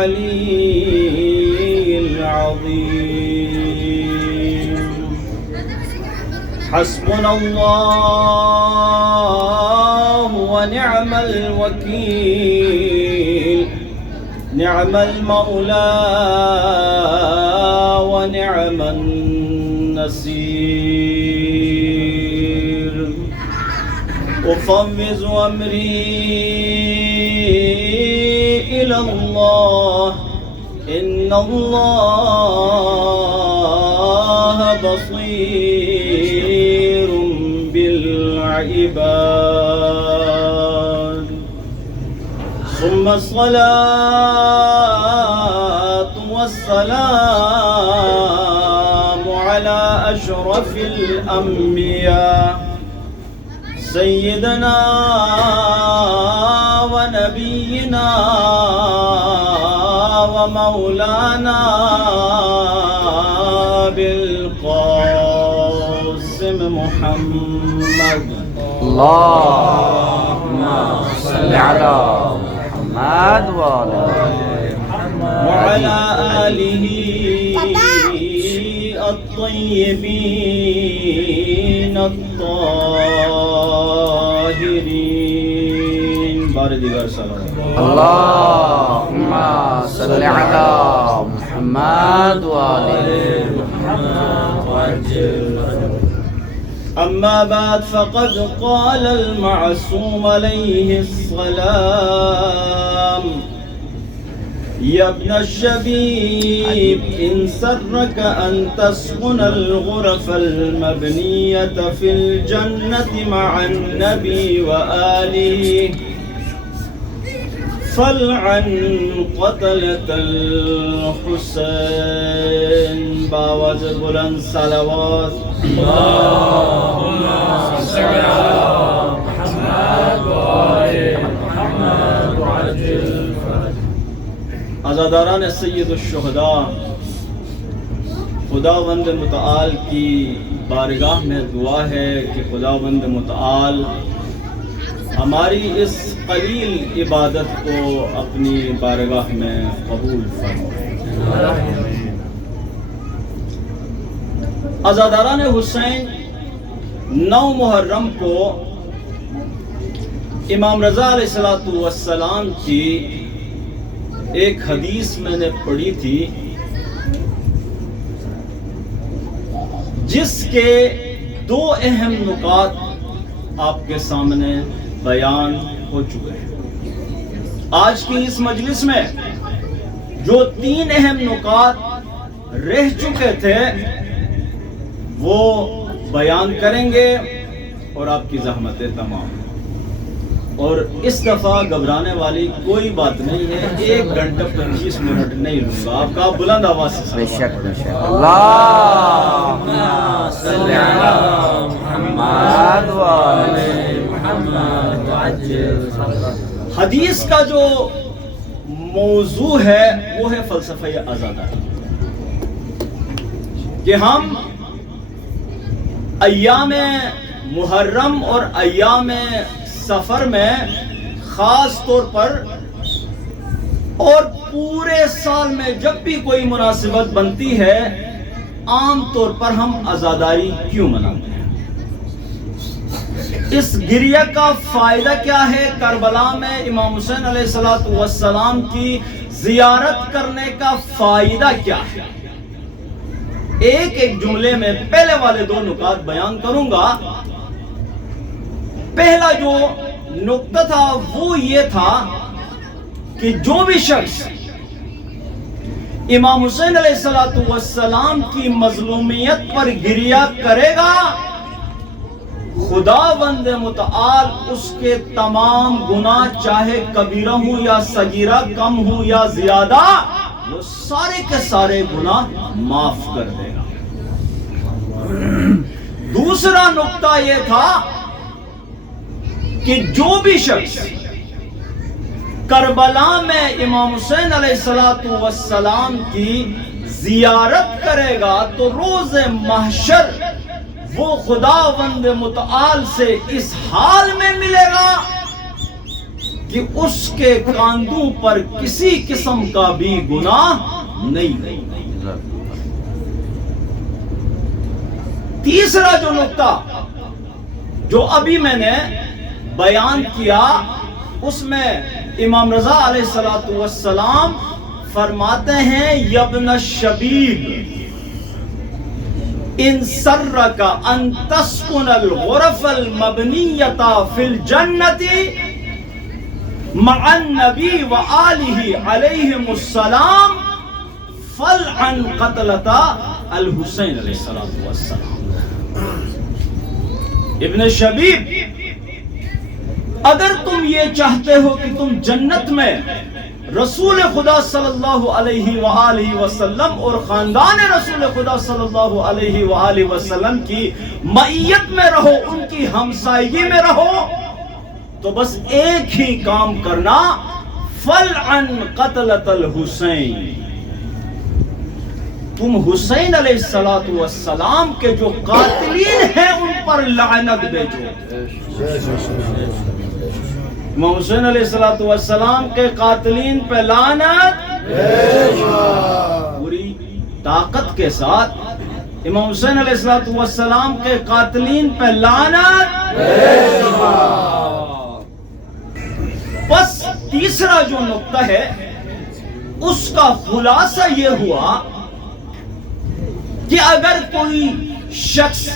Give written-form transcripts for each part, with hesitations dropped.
العلي العظيم. حسبنا الله ونعم الوكيل، نعم المولى ونعم النصير. أفوض أمري إلى الله، إن الله بصير بالعباد. ثم الصلاة والسلام على أشرف الأنبياء سيدنا ونبينا ومولانا بالقاسم محمد. اللهم صل على محمد وعلى آله الطيبين الطاهرين. بار دیگر سلام. اللهم صل على محمد وآل محمد. أما بعد فقد قال المعصوم عليه السلام: يا ابن الشبيب إن سرك أن تسكن الغرف المبنية في الجنة مع النبي وآله فالعن قتلة الحسين. باوز بلند صلوات. اللهم صل على محمد وآل محمد وعجل فرجهم. عزاداران سید الشہداء، خداوند متعال کی بارگاہ میں دعا ہے کہ خداوند متعال ہماری اس قلیل عبادت کو اپنی بارگاہ میں قبول فرمائے. عزاداران حسین، 9 محرم کو امام رضا علیہ السلام کی ایک حدیث میں نے پڑھی تھی جس کے 2 اہم نکات آپ کے سامنے بیان ہو چکے ہیں. آج کی اس مجلس میں جو 3 اہم نکات رہ چکے تھے وہ بیان کریں گے اور آپ کی زحمتیں تمام. اور اس دفعہ گھبرانے والی کوئی بات نہیں ہے. 1 گھنٹہ 25 منٹ نہیں لوں گا. آپ کا بلند آواز سے بے شک بے شک. اللهم صل على محمد وآل محمد وعجل فرجهم. حدیث کا جو موضوع ہے وہ ہے فلسفہ عزاداری، کہ ہم ایام محرم اور ایام سفر میں خاص طور پر اور پورے سال میں جب بھی کوئی مناسبت بنتی ہے عام طور پر ہم عزاداری کیوں مناتے ہیں؟ اس گریہ کا فائدہ کیا ہے؟ کربلا میں امام حسین علیہ السلام کی زیارت کرنے کا فائدہ کیا ہے؟ ایک جملے میں پہلے والے 2 نکات بیان کروں گا. پہلا جو نقطہ تھا وہ یہ تھا کہ جو بھی شخص امام حسین علیہ السلام کی مظلومیت پر گریہ کرے گا خداوند متعال اس کے تمام گناہ چاہے کبیرہ ہوں یا صغیرہ، کم ہوں یا زیادہ، وہ سارے کے سارے گناہ معاف کر دے گا. دوسرا نقطہ یہ تھا کہ جو بھی شخص کربلا میں امام حسین علیہ السلام کی زیارت کرے گا تو روز محشر وہ خداوند متعال سے اس حال میں ملے گا کہ اس کے کاندھوں پر کسی قسم کا بھی گناہ نہیں۔ تیسرا جو نقطہ جو ابھی میں نے بیان کیا، اس میں امام رضا علیہ الصلوۃ والسلام فرماتے ہیں یابن الشبیب ان سرک ان تسکن الغرف المبنیۃ فی الجنۃ مع النبی وآلہ علیہم السلام فلعن قتلۃ الحسین علیہ الصلوۃ والسلام۔ ابن شبیب، اگر تم یہ چاہتے ہو کہ تم جنت میں رسول خدا صلی اللہ علیہ وآلہ وسلم اور خاندان رسول خدا صلی اللہ علیہ وآلہ وسلم کی معیت میں رہو، ان کی ہمسائیگی میں رہو، تو بس ایک ہی کام کرنا، فلعن قتلۃ الحسین، تم حسین علیہ السلام کے جو قاتلین ہیں ان پر لعنت بھیجو۔ امام حسین علیہ السلام کے قاتلین پہ لعنت پوری طاقت کے ساتھ، امام حسین علیہ السلام کے قاتلین پہ لعنت۔ بس تیسرا جو نقطہ ہے اس کا خلاصہ یہ ہوا کہ اگر کوئی شخص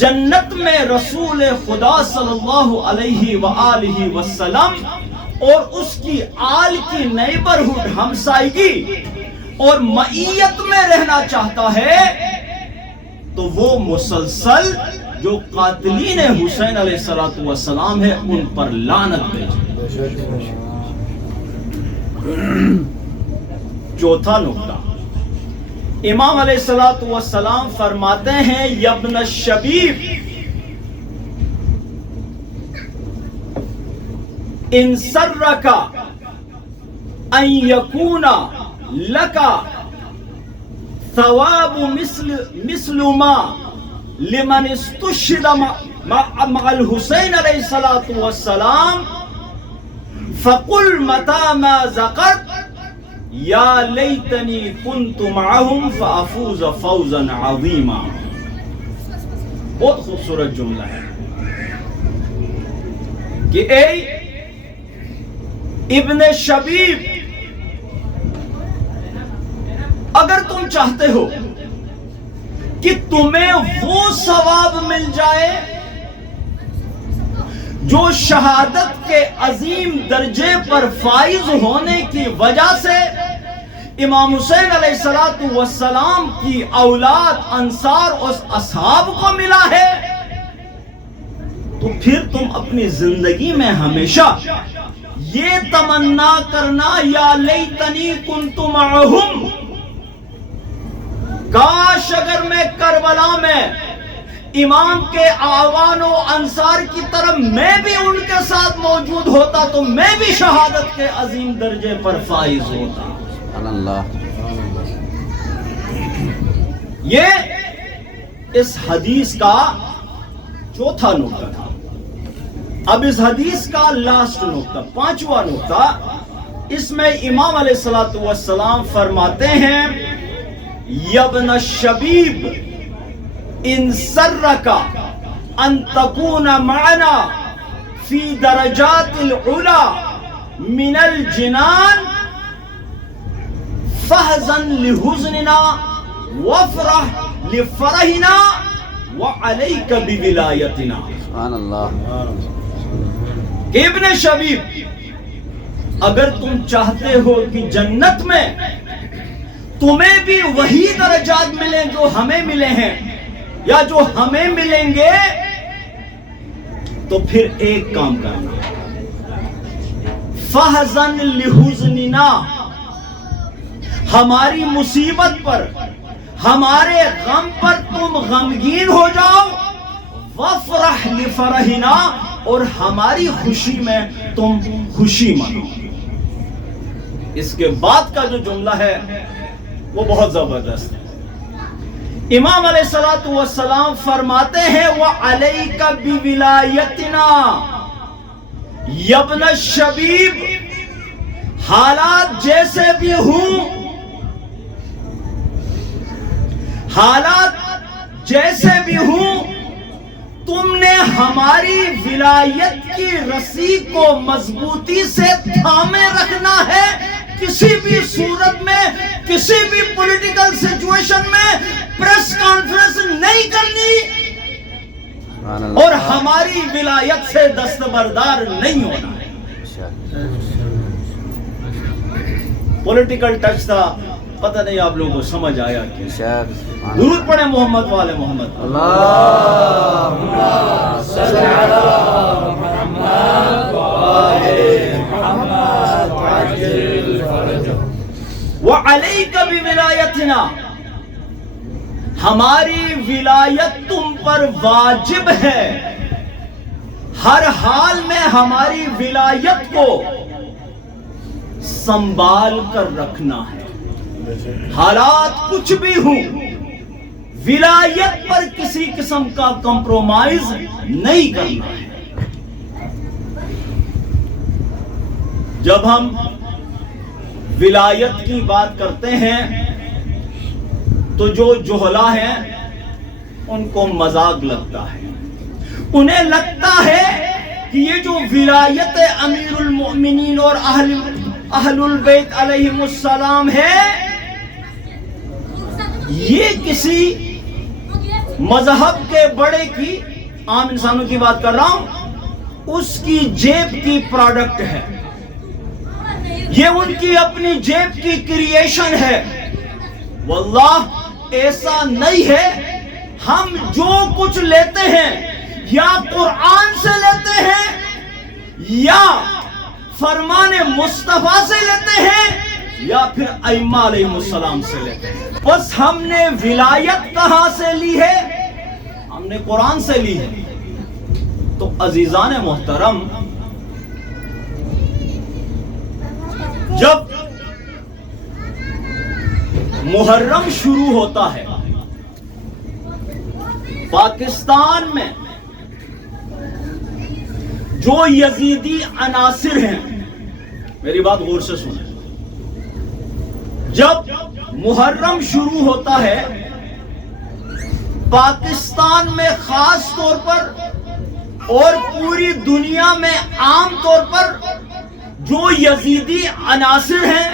جنت میں رسول خدا صلی اللہ علیہ وآلہ وسلم اور اس کی آل کی نیبرہڈ ہمسائیگی اور معیت میں رہنا چاہتا ہے تو وہ مسلسل جو قاتلین حسین علیہ السلام ہے ان پر لعنت بھیجے۔ چوتھا نقطہ، امام علیہ السلام فرماتے ہیں یابن الشبیب ان سرک ان یکون لک ثواب مثل ما لمن استشهد مع الحسین علیہ السلام فقل متى ما ذکرت یا لیتنی کنت معہم فافوز فوزا عظیما۔ بہت خوبصورت جملہ ہے کہ اے ابن شبیب، اگر تم چاہتے ہو کہ تمہیں وہ ثواب مل جائے جو شہادت کے عظیم درجے پر فائز ہونے کی وجہ سے امام حسین علیہ السلام کی اولاد انصار اور اصحاب کو ملا ہے، تو پھر تم اپنی زندگی میں ہمیشہ یہ تمنا کرنا یا لیتنی کنت معہم، کاش اگر میں کربلا میں امام کے اعوان و انصار کی طرف میں بھی ان کے ساتھ موجود ہوتا تو میں بھی شہادت کے عظیم درجے پر فائز ہوتا۔ یہ اس حدیث کا چوتھا نقطہ تھا۔ اب اس حدیث کا لاسٹ نقطہ، پانچواں نقطہ، اس میں امام علیہ السلام فرماتے ہیں یابن الشبیب ان سرک ان تکون معنا فی درجات العلا من الجنان فحزن لحزننا وافرح لفرحنا وعلیک بولایتنا۔ سبحان اللہ۔ ابن شبیب، اگر تم چاہتے ہو کہ جنت میں تمہیں بھی وہی درجات ملیں جو ہمیں ملے ہیں یا جو ہمیں ملیں گے، تو پھر ایک کام کرنا، فحزن لحزننا، ہماری مصیبت پر، ہمارے غم پر تم غمگین ہو جاؤ، وافرح لفرحنا، اور ہماری خوشی میں تم خوشی منو۔ اس کے بعد کا جو جملہ ہے وہ بہت زبردست ہے۔ امام علیہ السلام فرماتے ہیں وَعَلَيْكَ بِوِلَایَتِنَا، یبن الشبیب، حالات جیسے بھی ہوں، حالات جیسے بھی ہوں، تم نے ہماری ولایت کی رسی کو مضبوطی سے تھامے رکھنا ہے، کسی بھی صورت میں، کسی بھی پولیٹیکل سچویشن میں پریس کانفرنس نہیں کرنی اور ہماری ولایت سے دستبردار نہیں ہونا ہے۔ پولیٹیکل ٹچ تھا، پتہ نہیں آپ لوگوں کو سمجھ آیا کہ درود پڑھیں محمد والے محمد۔ اللہم صل علی محمد وآل محمد وعجل فرجہ۔ وعلیک بولایتنا، ہماری ولایت تم پر واجب ہے، ہر حال میں ہماری ولایت کو سنبھال کر رکھنا ہے، حالات کچھ بھی ہوں، ولایت پر کسی قسم کا کمپرومائز نہیں کرنا ہے۔ جب ہم ولایت کی بات کرتے ہیں تو جو جہلا ہیں ان کو مذاق لگتا ہے، انہیں لگتا ہے کہ یہ جو ولایت امیر المؤمنین اور اہل البیت علیہم السلام ہے، یہ کسی مذہب کے بڑے کی، عام انسانوں کی بات کر رہا ہوں، اس کی جیب کی پروڈکٹ ہے، یہ ان کی اپنی جیب کی کریشن ہے۔ واللہ ایسا نہیں ہے، ہم جو کچھ لیتے ہیں یا قرآن سے لیتے ہیں یا فرمان مصطفیٰ سے لیتے ہیں یا پھر ائمہ علیہ السلام سے لیتے ہیں۔ بس ہم نے ولایت کہاں سے لی ہے؟ ہم نے قرآن سے لی ہے۔ تو عزیزان محترم، جب محرم شروع ہوتا ہے پاکستان میں جو یزیدی عناصر ہیں، میری بات غور سے سنیں، جب محرم شروع ہوتا ہے پاکستان میں خاص طور پر اور پوری دنیا میں عام طور پر جو یزیدی عناصر ہیں،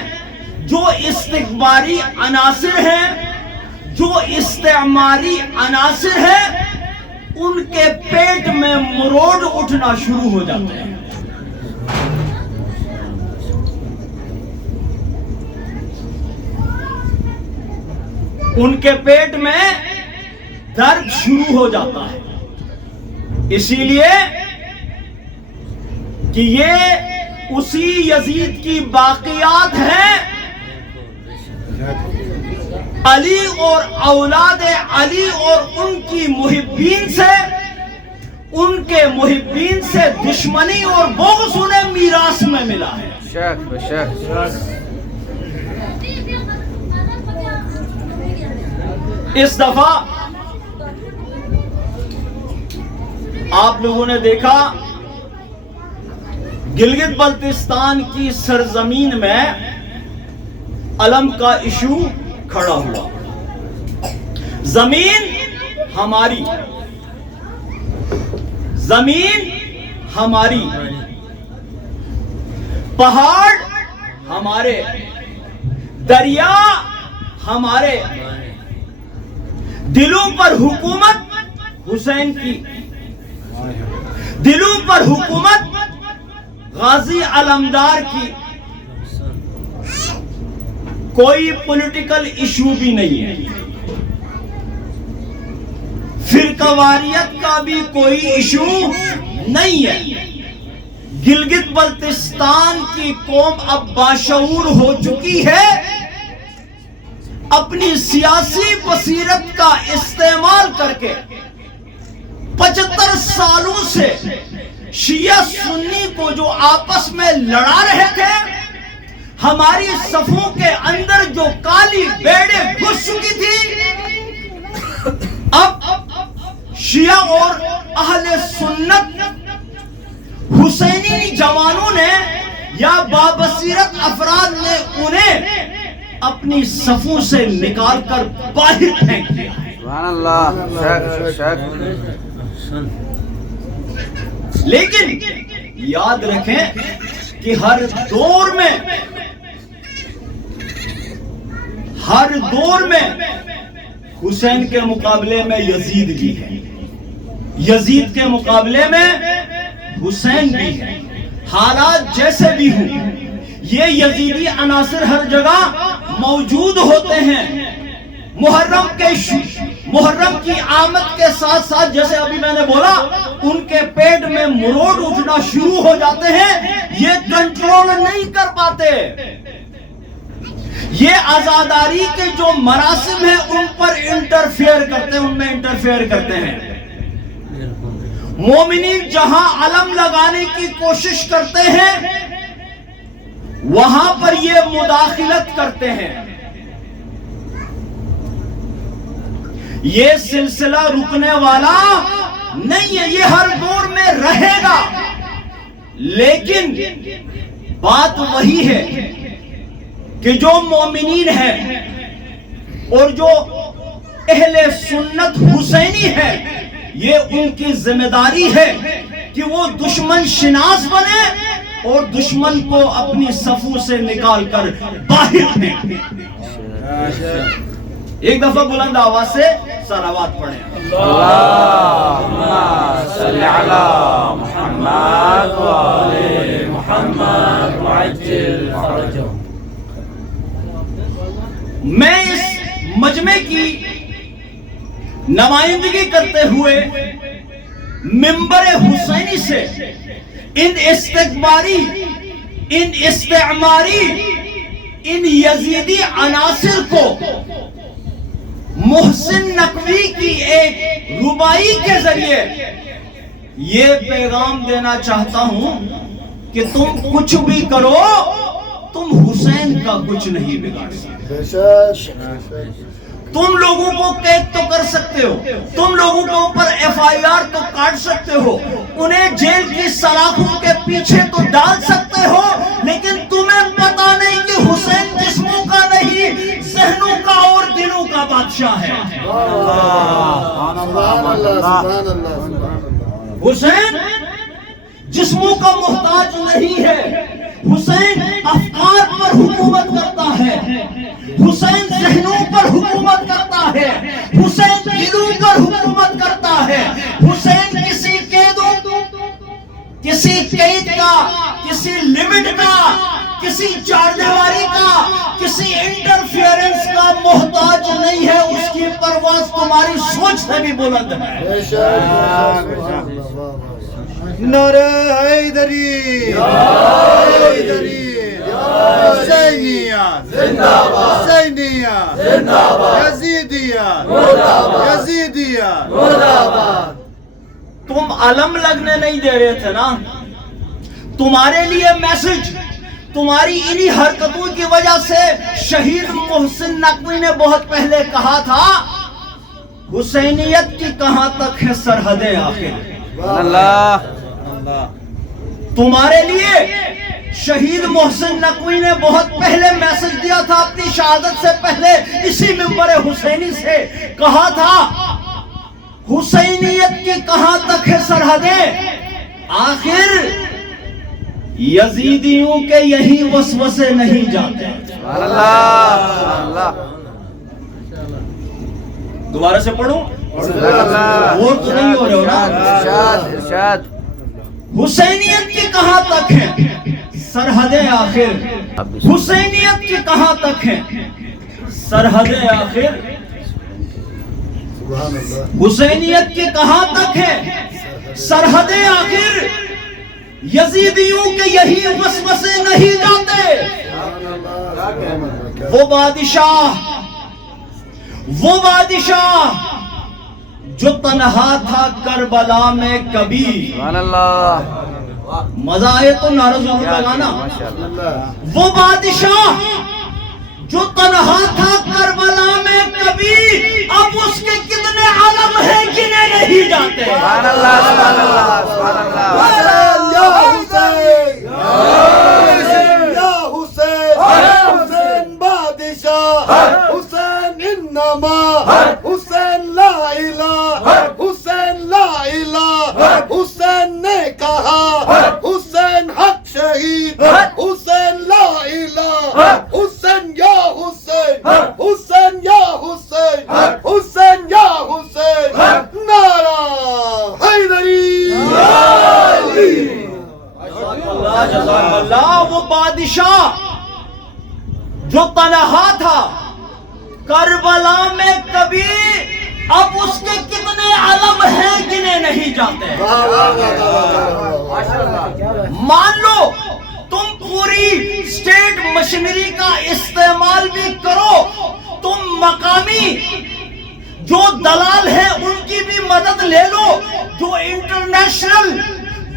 جو استکباری عناصر ہیں، جو استعماری عناصر ہیں، ان کے پیٹ میں مروڑ اٹھنا شروع ہو جاتے ہیں۔ ان کے پیٹ میں درد شروع ہو جاتا ہے، اسی لیے کہ یہ اسی یزید کی باقیات ہیں، علی اور اولاد علی اور ان کی محبین سے، ان کے محبین سے دشمنی اور بغض انہیں میراث میں ملا ہے۔ اس دفعہ آپ لوگوں نے دیکھا گلگت بلتستان کی سرزمین میں علم کا ایشو کھڑا ہوا۔ زمین ہماری، زمین ہماری، پہاڑ ہمارے، دریا ہمارے، دلوں پر حکومت حسین کی، دلوں پر حکومت غازی علمدار کی، کوئی پولیٹیکل ایشو بھی نہیں ہے، فرقواریت کا بھی کوئی ایشو نہیں ہے۔ گلگت بلتستان کی قوم اب باشعور ہو چکی ہے، اپنی سیاسی بصیرت کا استعمال کر کے 75 سالوں سے شیعہ سنی کو جو آپس میں لڑا رہے تھے، ہماری صفوں کے اندر جو کالی بیڑے گھس چکی تھی، اب شیعہ اور اہل سنت حسینی جوانوں نے یا بابصیرت افراد نے انہیں اپنی صفوں سے نکال کر باہر پھینک دیا ہے۔ سبحان اللہ، شک لیکن یاد رکھیں کہ ہر دور میں حسین کے مقابلے میں یزید بھی ہے، یزید کے مقابلے میں حسین بھی ہے۔ حالات جیسے بھی ہوں، یہ یزیدی عناصر ہر جگہ موجود ہوتے ہیں۔ محرم کی آمد کے ساتھ ساتھ، جیسے ابھی میں نے بولا، ان کے پیٹ میں مروڑ اٹھنا شروع ہو جاتے ہیں، یہ کنٹرول نہیں کر پاتے۔ یہ عزاداری کے جو مراسم ہیں ان پر انٹرفیئر کرتے ہیں، ان میں انٹرفیئر کرتے ہیں۔ مومنین جہاں علم لگانے کی کوشش کرتے ہیں وہاں پر یہ مداخلت کرتے ہیں۔ یہ سلسلہ رکنے والا نہیں ہے، یہ ہر دور میں رہے گا، لیکن بات وہی ہے کہ جو مومنین ہیں اور جو اہل سنت حسینی ہے، یہ ان کی ذمہ داری ہے کہ وہ دشمن شناس بنے اور دشمن کو اپنی صفوں سے نکال کر باہر پھینکے۔ ایک دفعہ بلند آواز سے صلوات پڑھیں۔ اللہم صلی علی محمد و آل محمد وعجل فرجهم۔ میں اس مجمع کی نمائندگی کرتے ہوئے منبر حسینی سے ان استکباری، ان استعماری، ان یزیدی عناصر کو محسن نقوی کی ایک ربائی کے ذریعے یہ پیغام دینا چاہتا ہوں کہ تم کچھ بھی کرو، تم حسین کا کچھ نہیں بگاڑ سکتے۔ تم لوگوں کو قید تو کر سکتے ہو، تم لوگوں کے اوپر FIR تو کاٹ سکتے ہو، انہیں جیل کی سلاخوں کے پیچھے تو ڈال سکتے ہو، لیکن تمہیں پتا نہیں کہ حسین جسموں کا نہیں، ذہنوں کا اور دلوں کا بادشاہ ہے۔ حسین جسموں کا محتاج نہیں ہے، حسین افکار پر حکومت کرتا ہے، حسین ذہنوں پر حکومت کرتا ہے، حسین دلوں پر حکومت کرتا ہے۔ حسین کسی قید کا، کسی لمٹ کا، کسی چاردیواری کا، کسی انٹرفیئرنس کا محتاج نہیں ہے، اس کی پرواز تمہاری سوچ سے بھی بلند ہے۔ نعرہ حیدری، حسینیہ زندہ باد، حسینیہ زندہ باد، یزیدیہ مردہ باد، یزیدیہ مردہ باد۔ تم علم لگنے نہیں دے رہے تھے نا، تمہارے لیے میسج تمہاری انہی حرکتوں کی وجہ سے شہید محسن نقوی نے بہت پہلے کہا تھا، حسینیت کی کہاں تک ہے سرحدیں آخر۔ اللہ تمہارے لیے شہید محسن نقوی نے بہت پہلے میسج دیا تھا، اپنی شہادت سے پہلے اسی منبر حسینی سے کہا تھا، حسینیت کی کہاں تک ہے سرحدیں آخر یزیدیوں کے یہی وسوسے نہیں جاتے۔ اللہ دوبارہ سے پڑھوں، وہ تو نہیں ہو رہے ہو نا۔ ارشاد حسینیت کی کہاں تک ہے سرحدیں آخر، حسینیت کی کہاں تک ہے سرحدیں آخر، حسینیت کی کہاں تک ہے سرحدیں آخر، یزیدیوں کے یہی وسوسے نہیں جاتے۔ وہ بادشاہ جو تنہا تھا کربلا میں کبھی، سبحان اللہ، مزہ آئے تو نعرہ ضرور لگانا۔ وہ بادشاہ جو تنہا تھا کربلا میں کبھی، اب اس کے کتنے علم ہیں گنے نہیں جاتے۔ سبحان اللہ، سبحان اللہ، سبحان اللہ۔ حسین انما حسین لا الہ حسین لا الہ حسین نے کہا حسین حق شہید حسین لا الہ حسین یا حسین حسین یا حسین حسین یا حسین نعرہ حیدری جزاک اللہ. وہ بادشاہ جو تنہا تھا کربلا میں کبھی، اب اس کے کتنے علم ہیں گنے نہیں جاتے. مان لو تم پوری اسٹیٹ مشینری کا استعمال بھی کرو، تم مقامی جو دلال ہیں ان کی بھی مدد لے لو، جو انٹرنیشنل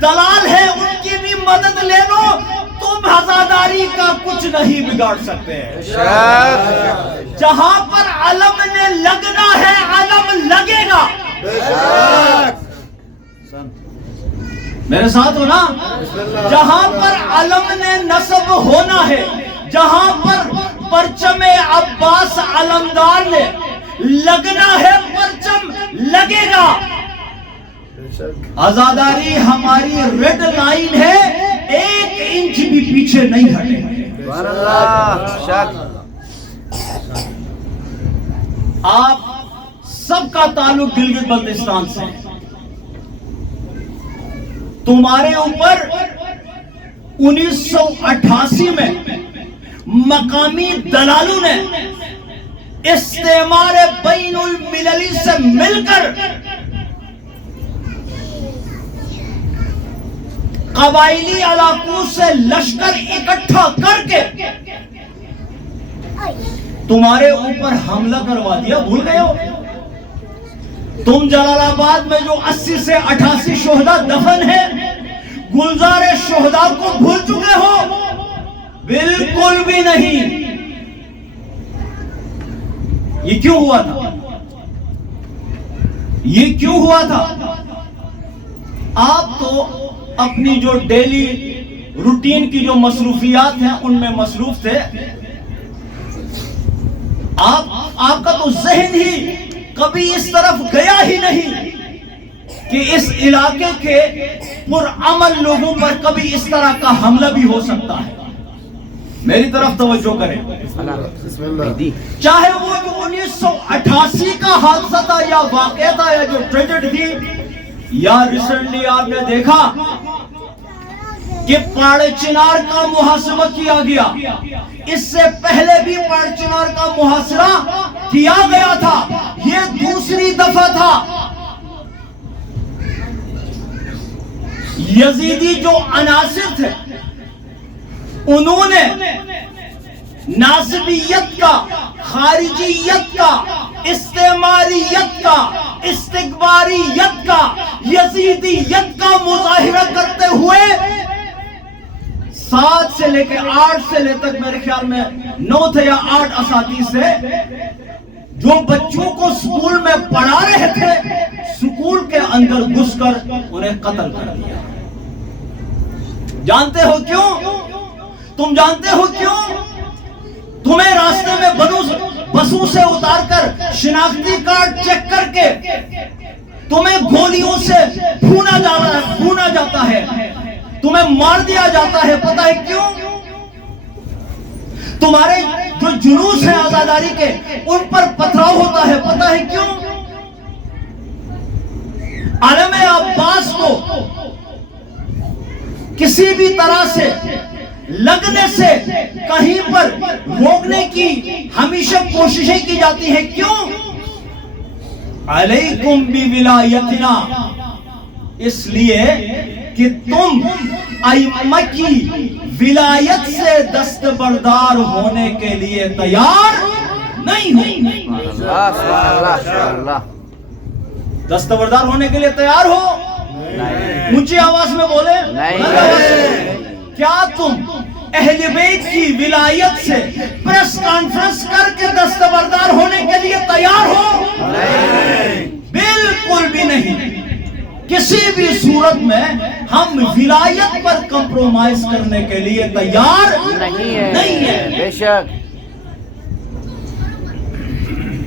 دلال ہیں ان کی بھی مدد لے لو، تم عزاداری کا کچھ نہیں بگاڑ سکتے. جہاں پر علم نے لگنا ہے علم لگے گا. میرے ساتھ ہو نا؟ جہاں پر علم نے نصب ہونا ہے، جہاں پر پرچم عباس علمدار نے لگنا ہے پرچم لگے گا. عزاداری ہماری ریڈ لائن ہے، 1 انچ بھی پیچھے نہیں ہٹے. آپ سب کا تعلق گلگت بلتستان سے. تمہارے اوپر 1988 میں مقامی دلالوں نے استعمار بین المللی سے مل کر قبائلی علاقوں سے لشکر اکٹھا کر کے تمہارے اوپر حملہ کروا دیا. بھول گئے ہو؟ تم جلال آباد میں جو 80 سے 88 شہداء دفن ہیں، گلزار شہداء کو بھول چکے ہو؟ بالکل بھی نہیں. یہ کیوں ہوا تھا؟ یہ کیوں ہوا تھا؟ آپ تو اپنی جو ڈیلی روٹین کی جو مصروفیات ہیں ان میں مصروف تھے. آپ کا تو ذہن ہی کبھی اس طرف گیا ہی نہیں کہ اس علاقے کے پرامن لوگوں پر کبھی اس طرح کا حملہ بھی ہو سکتا ہے. میری طرف توجہ کریں. چاہے وہ جو 1988 کا حادثہ تھا یا واقعہ تھا یا جو ٹریجڈی تھی، یا ریسنٹلی آپ نے دیکھا کہ پاڑے چنار کا محاصرہ کیا گیا. اس سے پہلے بھی پاڑے چنار کا محاصرہ کیا گیا تھا. یہ دوسری دفعہ تھا. یزیدی جو عناصر تھے انہوں نے ناصبیت کا، خارجیت کا، استعماریت کا، استکباریت کا، یزیدیت کا مظاہرہ کرتے ہوئے 7 سے لے کے 8 سے لے تک میرے خیال میں 9 تھے یا 8 اساتذہ سے جو بچوں کو سکول میں پڑھا رہے تھے، سکول کے اندر گھس کر انہیں قتل کر دیا. جانتے ہو کیوں؟ تم جانتے ہو کیوں؟ تمہیں راستے میں بسوں سے اتار کر شناختی کارڈ چیک کر کے تمہیں گولیوں سے بھونا جاتا ہے، تمہیں مار دیا جاتا ہے. پتہ ہے کیوں؟ تمہارے جو جلوس ہیں آزاداری کے ان پر پتھراؤ ہوتا ہے. پتہ ہے کیوں؟ علم عباس کو کسی بھی طرح سے لگنے سے کہیں پر روکنے کی ہمیشہ کوششیں کی جاتی ہیں. کیوں؟ علیکم بولایتنا، اس لیے کہ تم ائمہ کی ولایت سے دستبردار ہونے کے لیے تیار نہیں ہو. دستبردار ہونے کے لیے تیار ہو؟ اونچی آواز میں بولے. کیا تم اہل بیت کی ولایت سے پریس کانفرنس کر کے دستبردار ہونے کے لیے تیار ہو؟ بالکل بھی نہیں. کسی بھی صورت میں ہم ولایت پر کمپرومائز کرنے کے لیے تیار نہیں ہے. بے شک.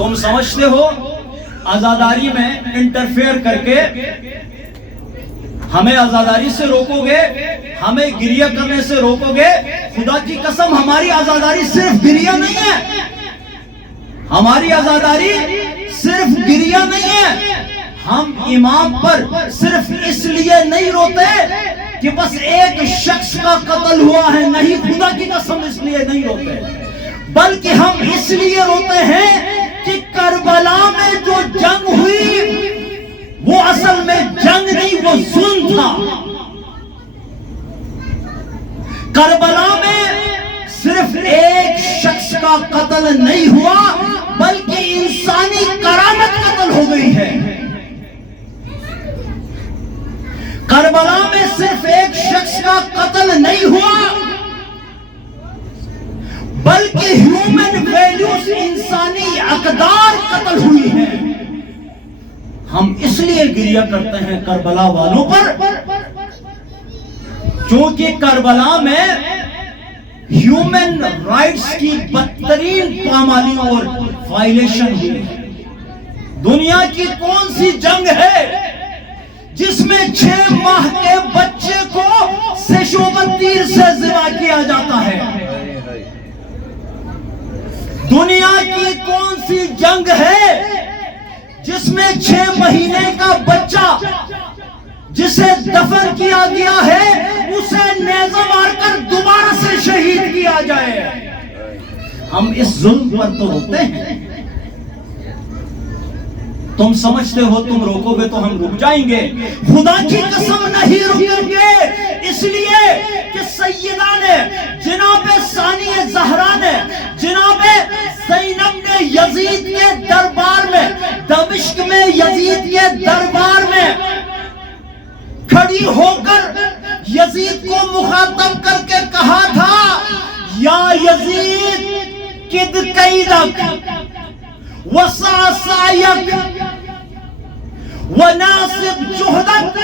تم سمجھتے ہو آزاداری میں انٹرفیئر کر کے ہمیں آزاداری سے روکو گے، ہمیں گریہ کرنے سے روکو گے؟ خدا کی قسم ہماری آزاداری صرف گریہ نہیں ہے، ہماری آزاداری صرف گریہ نہیں ہے۔ ہم امام پر صرف اس لیے نہیں روتے کہ بس ایک شخص کا قتل ہوا ہے، نہیں، خدا کی قسم اس لیے نہیں روتے، بلکہ ہم اس لیے روتے ہیں کہ کربلا میں جو جنگ ہوئی وہ اصل میں جنگ نہیں، وہ ظلم تھا۔ کربلا میں صرف ایک شخص کا قتل نہیں ہوا بلکہ انسانی کرامت قتل ہو گئی ہے۔ کربلا میں صرف ایک شخص کا قتل نہیں ہوا بلکہ ہیومن ویلیوز، انسانی اقدار قتل ہوئی ہیں۔ ہم اس لیے گریہ کرتے ہیں کربلا والوں پر کیونکہ کربلا میں ہیومن رائٹس کی بدترین پامالی اور وائلیشن ہوئی۔ دنیا کی کون سی جنگ ہے جس میں 6 ماہ کے بچے کو سیشوبت تیر سے ذبح کیا جاتا ہے؟ دنیا کی کون سی جنگ ہے جس میں 6 مہینے کا بچہ جسے دفن کیا گیا ہے اسے نیزہ مار کر دوبارہ سے شہید کیا جائے؟ ہم اس ظلم پر تو روتے ہیں۔ تم سمجھتے ہو تم روکو گے تو ہم رک جائیں گے؟ خدا کی قسم نہیں رکیں گے، اس لیے کہ سیدہ نے، جناب ثانیہ زہرا نے، جناب زینب نے یزید کے دربار میں، دمشق میں یزید کے دربار میں کھڑی ہو کر یزید کو مخاطب کر کے کہا تھا، یا یزید کد قیدک وسع سعیک وناصب جہدک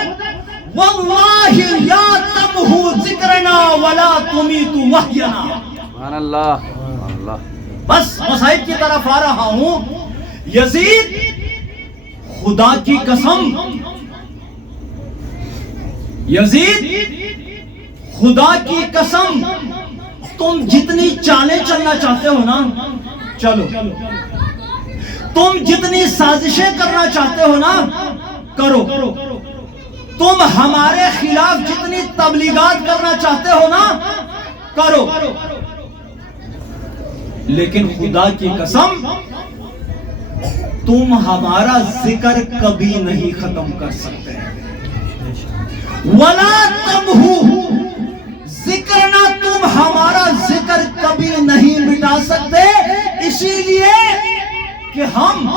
واللہ لا تمحو ذکرنا ولا تمیت وحینا۔ سبحان اللہ، اللہ۔ بس مسائل کی طرف آ رہا ہوں۔ یزید، خدا کی قسم، یزید، خدا کی قسم، تم جتنی چالیں چلنا چاہتے ہو نا چلو، تم جتنی سازشیں کرنا چاہتے ہو نا کرو، تم ہمارے خلاف جتنی تبلیغات کرنا چاہتے ہو نا کرو، لیکن خدا کی قسم تم ہمارا ذکر کبھی نہیں ختم کر سکتے۔ وَلَا تَمْحُو ذکرنا، تم ہمارا ذکر کبھی نہیں مٹا سکتے، اسی لیے کہ ہم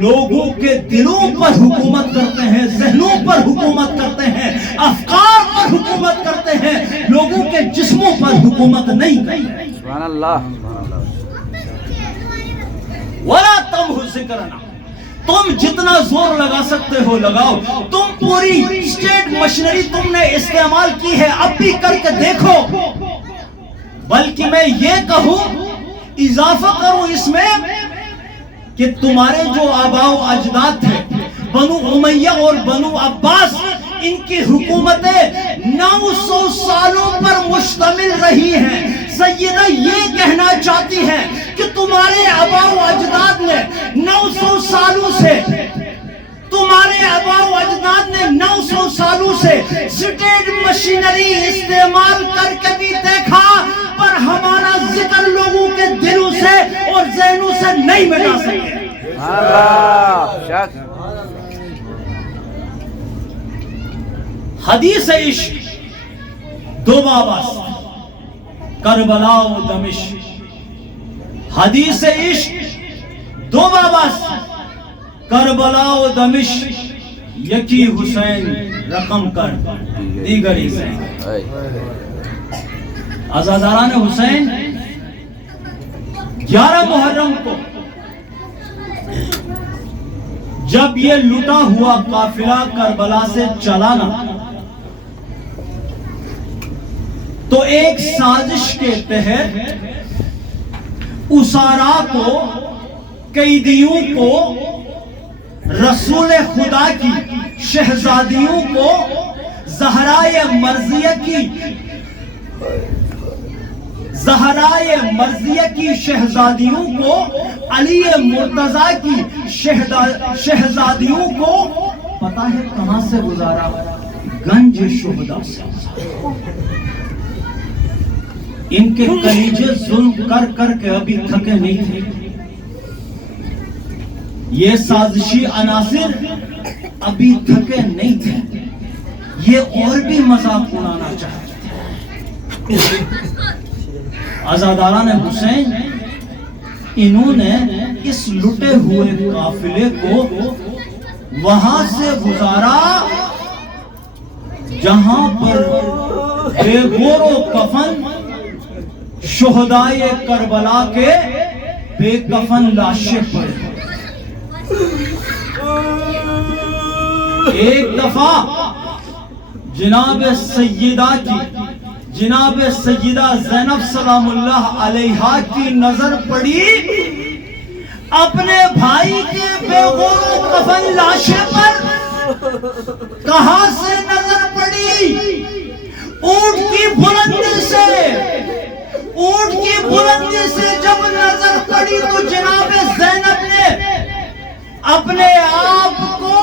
لوگوں کے دلوں پر حکومت کرتے ہیں، ذہنوں پر حکومت کرتے ہیں، افکار پر حکومت کرتے ہیں، لوگوں کے جسموں پر حکومت نہیں کرتے۔ سبحان اللہ۔ وَلَا تَمْحُو ذکرنا، تم جتنا زور لگا سکتے ہو لگاؤ، تم پوری اسٹیٹ مشینری تم نے استعمال کی ہے، اب بھی کر کے دیکھو۔ بلکہ میں یہ کہوں، اضافہ کروں اس میں کہ تمہارے جو آباء و اجداد تھے، بنو امیہ اور بنو عباس، ان کی حکومتیں 900 سالوں پر مشتمل رہی ہیں۔ سیدہ یہ کہنا چاہتی ہیں کہ تمہارے آباء و اجداد نے 900 سالوں سے، تمہارے آباء و اجداد نے 900 سالوں سے اسٹیٹ مشینری استعمال کر کے بھی دیکھا، پر ہمارا ذکر لوگوں کے دلوں سے اور ذہنوں سے نہیں مٹا سکے۔ حدیث عشق دو باباس، کربلا و دمشق۔ حدیث عشق دو باباس، کربلا و دمشق، یکی حسین رقم کر دیگری زین۔ عزاداران حسین، 11 محرم کو جب یہ لٹا ہوا قافلہ کربلا سے چلانا، تو ایک سازش کے تحت اسارا کو قیدیوں کو رسول خدا کی شہزادیوں کو زہرائے مرضیہ کی شہزادیوں کو علی مرتضیٰ کی شہزادیوں کو پتہ ہے کہاں سے گزارا؟ گنج شہداء سے۔ ان کے کلیجے ظلم کر کر کے ابھی تھکے نہیں تھے۔ یہ سازشی عناصر ابھی تھکے نہیں تھے، یہ اور بھی مذاق اڑانا چاہتے تھے۔ عزاداران حسین انہوں نے اس لٹے ہوئے قافلے کو وہاں سے گزارا جہاں پر بے گور و کفن شہدائے کربلا کے بے کفن لاشیں پڑے۔ ایک دفعہ جناب سیدہ زینب سلام اللہ علیہا کی نظر پڑی اپنے بھائی کے بے غور و کفن لاشیں پر۔ کہاں سے نظر پڑی؟ اونٹ کی بلندی سے جب نظر پڑی تو جناب زینب نے اپنے آپ کو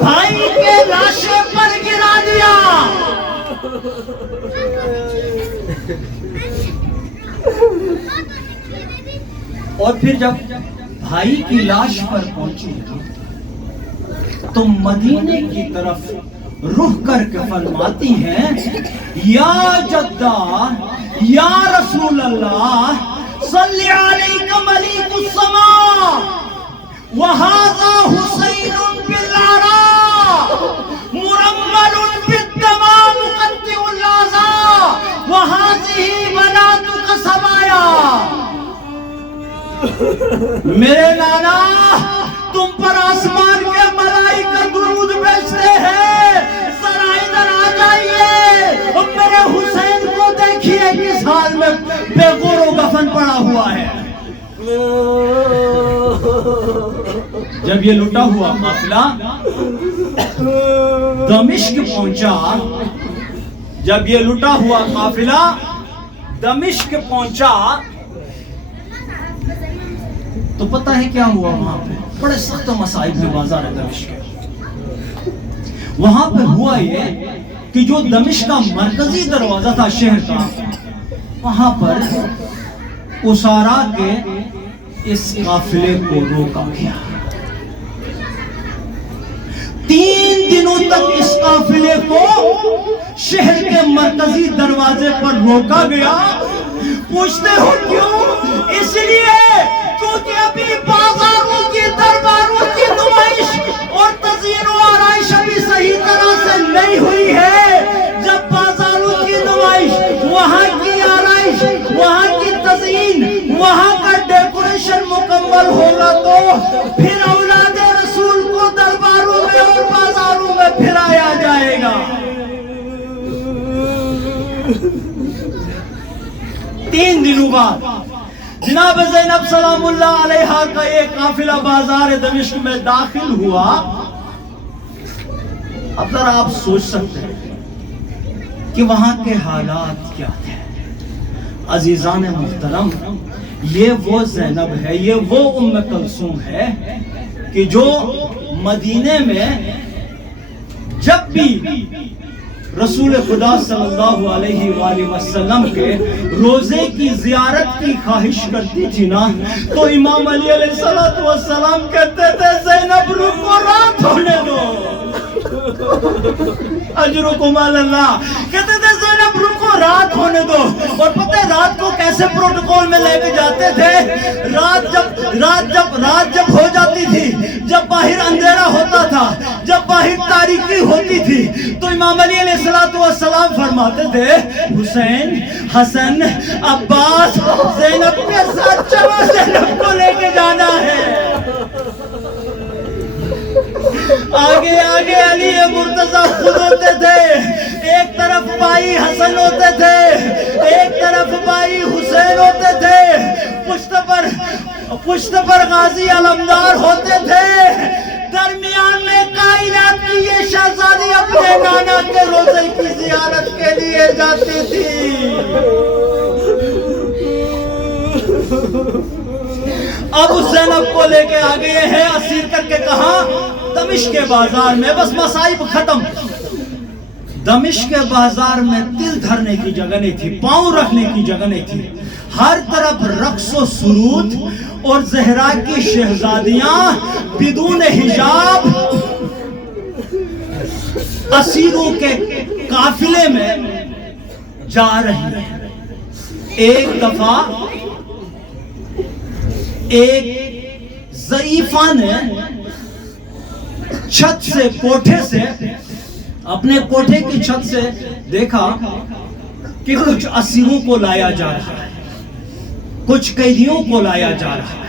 بھائی کے لاشے پر گرا دیا۔ اور پھر جب بھائی کی لاش پر پہنچی تو مدینے کی طرف رخ کر کے فرماتی ہیں، یا جدہ یا رسول اللہ صلی علیک ملیک السماء وَهَذَا حُسَيْنٌ بِالْعَرَاء مُرَمَّلٌ بِالدَّمَا مُقَطِّعُ الْأَعْضَاء وَهَذِهِ بَنَاتُكَ سَبَايَا۔ میرے نانا تم پر آسمان کے ملائکہ درود بھیجتے ہیں، ذرا ادھر آ جائیے، میرے حسین کو دیکھیے کس حال میں بے غور و کفن پڑا ہوا ہے۔ جب یہ لٹا ہوا قافلہ دمشق پہنچا، تو پتہ ہے کیا ہوا؟ وہاں پہ بڑے سخت مسائل میں بازار دمشق ہے۔ وہاں پہ ہوا یہ کہ جو دمشق کا مرکزی دروازہ تھا شہر کا، وہاں پر اسارا کے اس قافلے کو روکا گیا۔ 3 دنوں تک اس قافلے کو شہر کے مرکزی دروازے پر روکا گیا۔ پوچھتے ہو کیوں؟ اس لیے کیونکہ ابھی بازاروں کی درباروں کی نمائش اور تزئین و آرائش ابھی صحیح طرح سے نہیں ہوئی ہے۔ جب بازاروں کی نمائش، وہاں کی آرائش، وہاں کی تزئین، وہاں کا ڈیکوریشن مکمل ہوگا تو پھر اولاد رسول کو درباروں میں اور بازاروں میں پھرایا جائے گا۔ 3 دنوں بعد جناب زینب سلام اللہ علیہا کا ایک قافلہ بازار دمشق میں داخل ہوا۔ اب ذرا آپ سوچ سکتے ہیں کہ وہاں کے حالات کیا تھے۔ عزیزان محترم، یہ وہ زینب ہے، یہ وہ ام کلثوم ہے کہ جو مدینے میں جب بھی رسول خدا صلی اللہ علیہ وآلہ وسلم کے روزے کی زیارت کی خواہش کرتی تھی نا، تو امام علی علیہ السلام کہتے تھے زینب رکو، رات ہونے دو، اجرکم علی اللہ، کہتے تھے زینب رکو، رات ہونے دو۔ اور پتہ ہے رات کو کیسے پروٹوکول میں لے کے جاتے تھے؟ رات جب ہو جاتی تھی، جب باہر اندھیرا ہوتا تھا، جب باہر تاریکی ہوتی تھی، تو امام علی علیہ السلام فرماتے تھے حسین، حسن، عباس، زینب کے ساتھ چلو، زینب کو لے کے جانا ہے۔ آگے آگے علی مرتضیٰ خود ہوتے تھے، ایک طرف بھائی حسن ہوتے تھے، ایک طرف بھائی حسین ہوتے تھے، پشت پر غازی علمدار ہوتے تھے، درمیان میں کائنات کی یہ شہزادی اپنے نانا کے روزے کی زیارت کے لیے جاتی تھی۔ اب اس زینب کو لے کے آ گئے ہیں، اسیر کر کے کہا دمشق کے بازار میں، بس مصائب ختم۔ دمشق کے بازار میں دل دھرنے کی جگہ نہیں تھی، پاؤں رکھنے کی جگہ نہیں تھی، ہر طرف رقص و سرود، اور زہرا کی شہزادیاں بدون حجاب اسیروں کے قافلے میں جا رہی ہیں۔ ایک دفعہ ایک ضعیفہ نے چھت سے، کوٹھے سے، اپنے کوٹھے کی چھت سے دیکھا کہ کچھ اسیروں کو لایا جا رہا ہے، کچھ قیدیوں کو لایا جا رہا ہے۔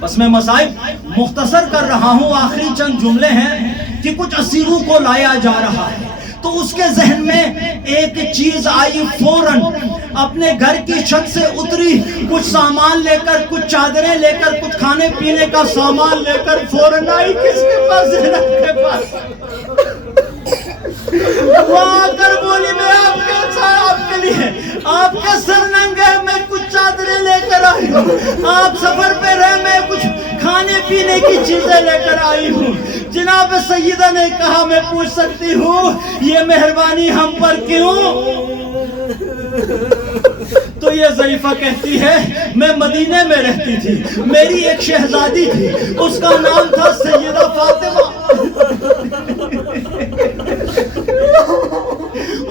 بس میں مصائب مختصر کر رہا ہوں، آخری چند جملے ہیں کہ کچھ اسیروں کو لایا جا رہا ہے۔ تو اس کے ذہن میں ایک چیز آئی، فوراً اپنے گھر کی چھت سے اتری، کچھ سامان لے کر، کچھ چادریں لے کر، کچھ کھانے پینے کا سامان لے کر فوراً آئی کس کے پاس؟ زینب کے پاس۔ وہ آ کر بولی میں آپ کے لیے، آپ کے سر ننگے، میں کچھ چادریں لے کر آئی ہوں، آپ سفر پہ رہے، میں کچھ کھانے پینے کی چیزیں لے کر آئی ہوں۔ جناب سیدہ نے کہا میں پوچھ سکتی ہوں یہ مہربانی ہم پر کیوں؟ تو یہ ضعیفہ کہتی ہے میں مدینے میں رہتی تھی، میری ایک شہزادی تھی، اس کا نام تھا سیدہ فاطمہ،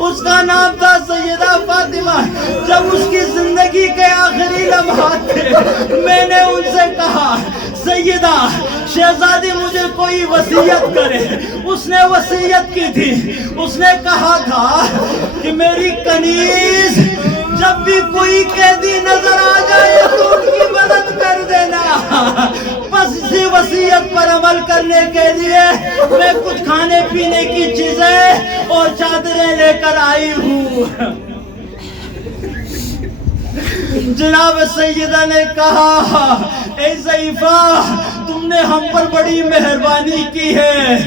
اس کا نام تھا سیدہ فاطمہ۔ جب اس کی زندگی کے آخری لمحات تھے، میں نے ان سے کہا سیدہ شہزادی مجھے کوئی وصیت کرے۔ اس نے وصیت کی تھی، اس نے کہا تھا کہ میری کنیز جب بھی کوئی قیدی نظر آ جائے تو ان کی مدد کر دینا۔ بس اسی وصیت پر عمل کرنے کے لیے میں کچھ کھانے پینے کی چیزیں اور چادریں لے کر آئی ہوں۔ جناب سیدہ نے کہا اے ضعیفہ تم نے ہم پر بڑی مہربانی کی ہے،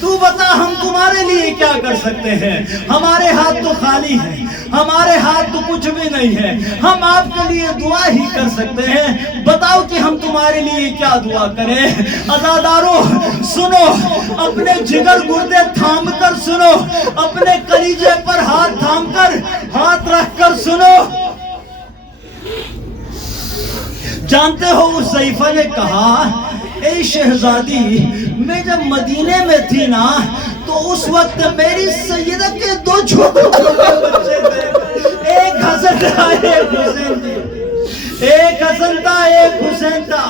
تو بتا ہم تمہارے لیے کیا کر سکتے ہیں؟ ہمارے ہاتھ تو خالی ہیں، ہمارے ہاتھ تو کچھ بھی نہیں ہے، ہم آپ کے لیے دعا ہی کر سکتے ہیں، بتاؤ کہ ہم تمہارے لیے کیا دعا کریں؟ عزاداروں سنو، اپنے جگر گردے تھام کر سنو، اپنے کلیجے پر ہاتھ تھام کر، ہاتھ رکھ کر سنو۔ جانتے ہو اس ضعیفہ نے کہا اے شہزادی میں جب مدینے میں تھی نا تو اس وقت میری سیدہ کے دو چھوٹے بچے تھے، ایک حسن تھا ایک حسین تھی، ایک حسن تھا ایک حسین تھا،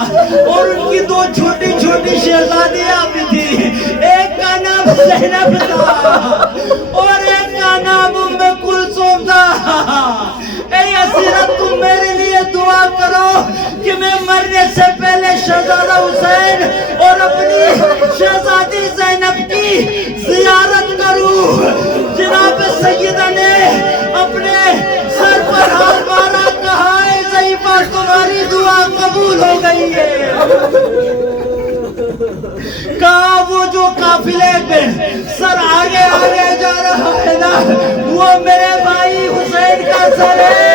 اور ان کی دو چھوٹی چھوٹی شہزادیاں بھی تھی، ایک کا نام زینب تھا اور ایک کا نام ام کلثوم تھا۔ اے اسیرت تم میرے لیے دعا کرو کہ میں مرنے سے پہلے شہزادہ حسین اور اپنی شہزادی زینب کی زیارت کروں۔ جناب سیدہ نے اپنے سر پر ہاتھ مارا، کہا اے ضعیفہ تمہاری دعا قبول ہو گئی ہے۔ کہا وہ جو قافلے پہ سر آگے آگے جا رہا ہے نا وہ میرے بھائی حسین کا سر ہے۔